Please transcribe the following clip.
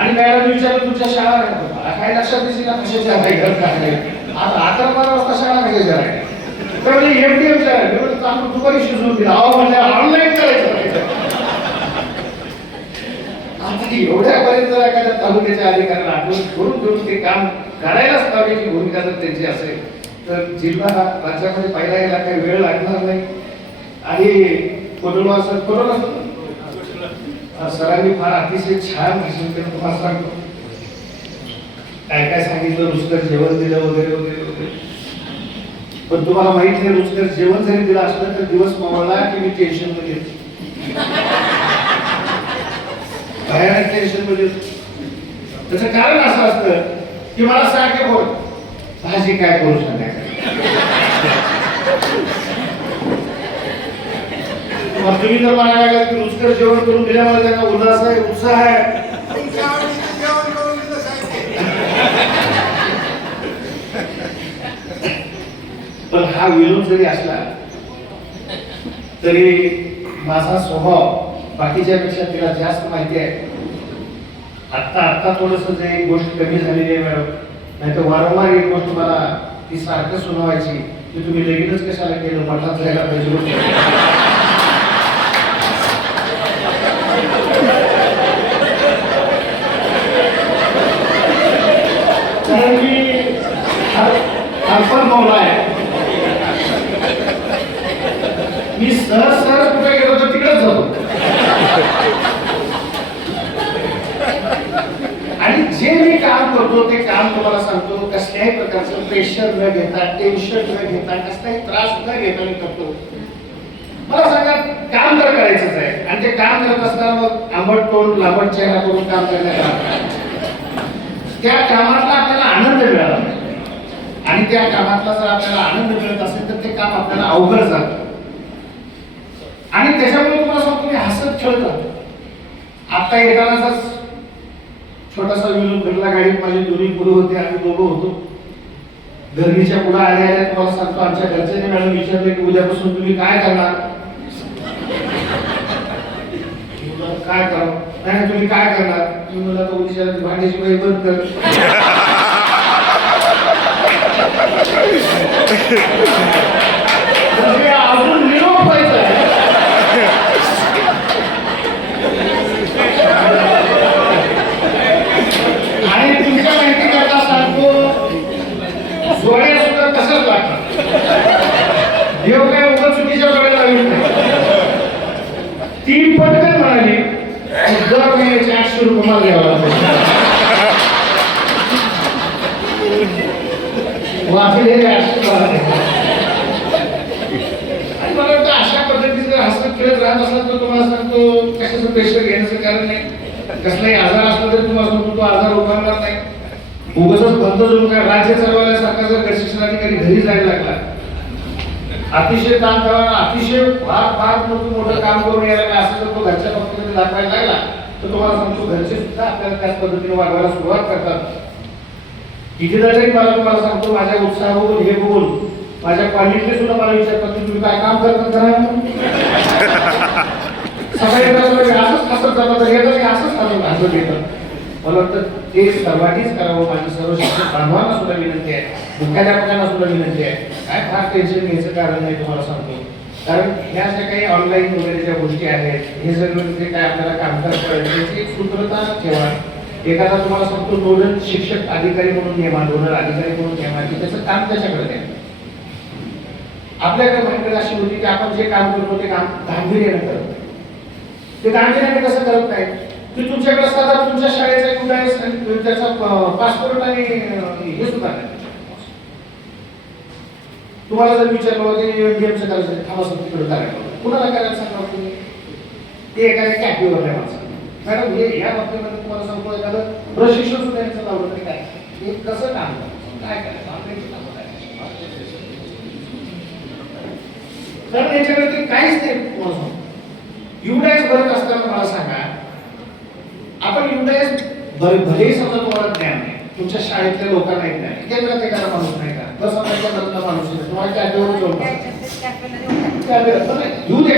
आणि मॅडम विचारलं तुमच्या शाळा आहे का? मला काय लक्षात दिसली ना कशाच्या आता अकरा बारा वाजता शाळा कशाच्या आहे. तर म्हणजे एमडीएमच्या आहे मी म्हणलं, दुपारी शिजवून दिला. अहो म्हणजे ऑनलाईन करायचं आता एवढ्यापर्यंत एखाद्या तालुक्याच्या अधिकाऱ्याला आठवण करून देऊन ते काम करायलाच लावायची भूमिका जर त्यांची असेल तर जिल्हा राज्यामध्ये पाहिला यायला काही वेळ लागणार नाही. आणि कोरोना कोरोना सर फार अतिशय छान भाषण केलं तुम्हाला सांगतो. काय काय सांगितलं? रुचकर जेवण दिलं वगैरे वगैरे वगैरे. पण तुम्हाला माहीत नाही रुचकर जेवण जरी दिलं असलं तर दिवस मावळला की मी टेन्शनमध्ये भयानक टेन्शनमध्ये येतो. त्याचं कारण असं असतं की मला सारखे बोल भाजी काय करू संध्याकाळी मग तुम्ही तर म्हणायला लागला की रुचकर जेवण करून दिल्यामुळे त्यांना उल्हास आहे उत्साह आहे. पण हा विरोध जरी असला तरी माझा स्वभाव बाकीच्या पेक्षा तिला जास्त माहिती आहे. आत्ता आत्ता थोडस जे गोष्ट कमी झालेली आहे मॅडम नाही तर वारंवार एक गोष्ट मला ती सारखं सुनावायची की तुम्ही लगीनच कशाला केलं मठात जायला पाहिजे अर्पण मौला आहे मी सहज सहज कुठे गेलो तर तिकडेच जातो आणि जे मी काम करतो ते काम तुम्हाला सांगतो कसल्याही प्रकारचं प्रेशर न घेता टेन्शन न घेता कसलाही त्रास न घेता मी करतो. मला सांगा काम तर करायचंच आहे. आणि ते काम करत असताना मग आंबट तोंड लांबट चेहरा करून काम करण्यात त्या कामातला आपल्याला आनंद मिळाला. आणि त्या कामातला जर आपल्याला आनंद मिळत असेल तर ते काम आपल्याला अवघड जातं. आणि त्याच्यामुळे तुम्हाला सांगतो तुम्ही हसत खेळत. राहतो आता येतानाचाच छोटासा विनोद घडला गाडीत माझे दोन्ही मुलं होते आम्ही दोघं होतो. गर्मीच्या पुढे आल्या आल्या तुम्हाला सांगतो आमच्या घरच्याने मॅडम विचारले की उद्यापासून तुम्ही काय करणार? काय करावं? नाही तुम्ही काय करणार? तुम्ही मला तो उद्या भांड्याची बंद कर. ती पटकन म्हणाली दर महिन्याचे आठशे रुपये मला द्यावा लागतो वाचलेले आणि मला वाटतं अशा पद्धतीने जर हसत खेळत राहत असला तर तुम्हाला सांगतो कशाचं प्रेशर घेण्याचं कारण नाही. कसलाही आजार असला तर तुम्हाला सांगतो तो आजार उभारणार नाही. उगाच बंद जो काय राज्य चालवायला सरकारचा प्रशिक्षण अधिकारी घरी जायला लागला अतिशय ताण करावा अतिशय फार फार मोठं मोठं काम करून यायला लागला असं जर तो घरच्या बाबतीमध्ये दाखवायला लागला तर तुम्हाला सांगतो घरचे सुद्धा आपल्याला त्याच पद्धतीने वागवायला सुरुवात करतात. कितीतरी मला तुम्हाला सांगतो माझ्या उत्साह बघून हे बघून माझ्या कॉलेजचे सुद्धा मला विचारतात की तुम्ही काय काम करतात करा म्हणून. सकाळी असंच हसत जातात येतात की असंच हसत हसत येतात मला वाटतं ते सर्वांनीच करावं माझी सर्व शिक्षक बांधवांना सुद्धा विनंती आहे मुख्याध्यापकांना सुद्धा विनंती आहे. काय फार टेन्शन घ्यायचं कारण नाही तुम्हाला सांगतो. कारण ह्या ज्या काही ऑनलाईन वगैरे ज्या गोष्टी आहेत हे सगळं काय आपल्याला कामकाज करायचं एक सूत्रता ठेवा. एखादा तुम्हाला सांगतो नोडल शिक्षक अधिकारी म्हणून नेमा नोडल अधिकारी म्हणून नेमा की त्याचं काम त्याच्याकडे द्या आपल्याकडे भानगड अशी होती की आपण जे काम करतो ते काम गांभीर्याने करत. ते गांभीर्याने कसं करत नाही? की तुमच्याकडे साधा तुमच्या शाळेचा एक आहे आणि त्याचा पासपोर्ट आणि हे सुद्धा नाही. तुम्हाला जर विचारलं होतं की करायचं थांबा तिकडे करायला कुणाला करायला सांगा तुम्ही? ते एखाद्या कॅपीवर आहे माणसं मॅडम हे या बाबतीमध्ये तुम्हाला सांगतो एखादं प्रशिक्षण सुद्धा यांचं लावलं तरी काय? हे कसं काम काय करायचं? ऑनलाईनची कामं काय काहीच नाही तुम्हाला सांगतो युडायस भरत असताना मला सांगा आपण युडायस भले भलेही समजा तुम्हाला ज्ञान नाही तुमच्या शाळेतल्या लोकांना ज्ञान नाही केंद्रात एखादा माणूस नाही का? आपल्या केंद्रातला माणूस तुम्हाला बरं, घेऊ द्या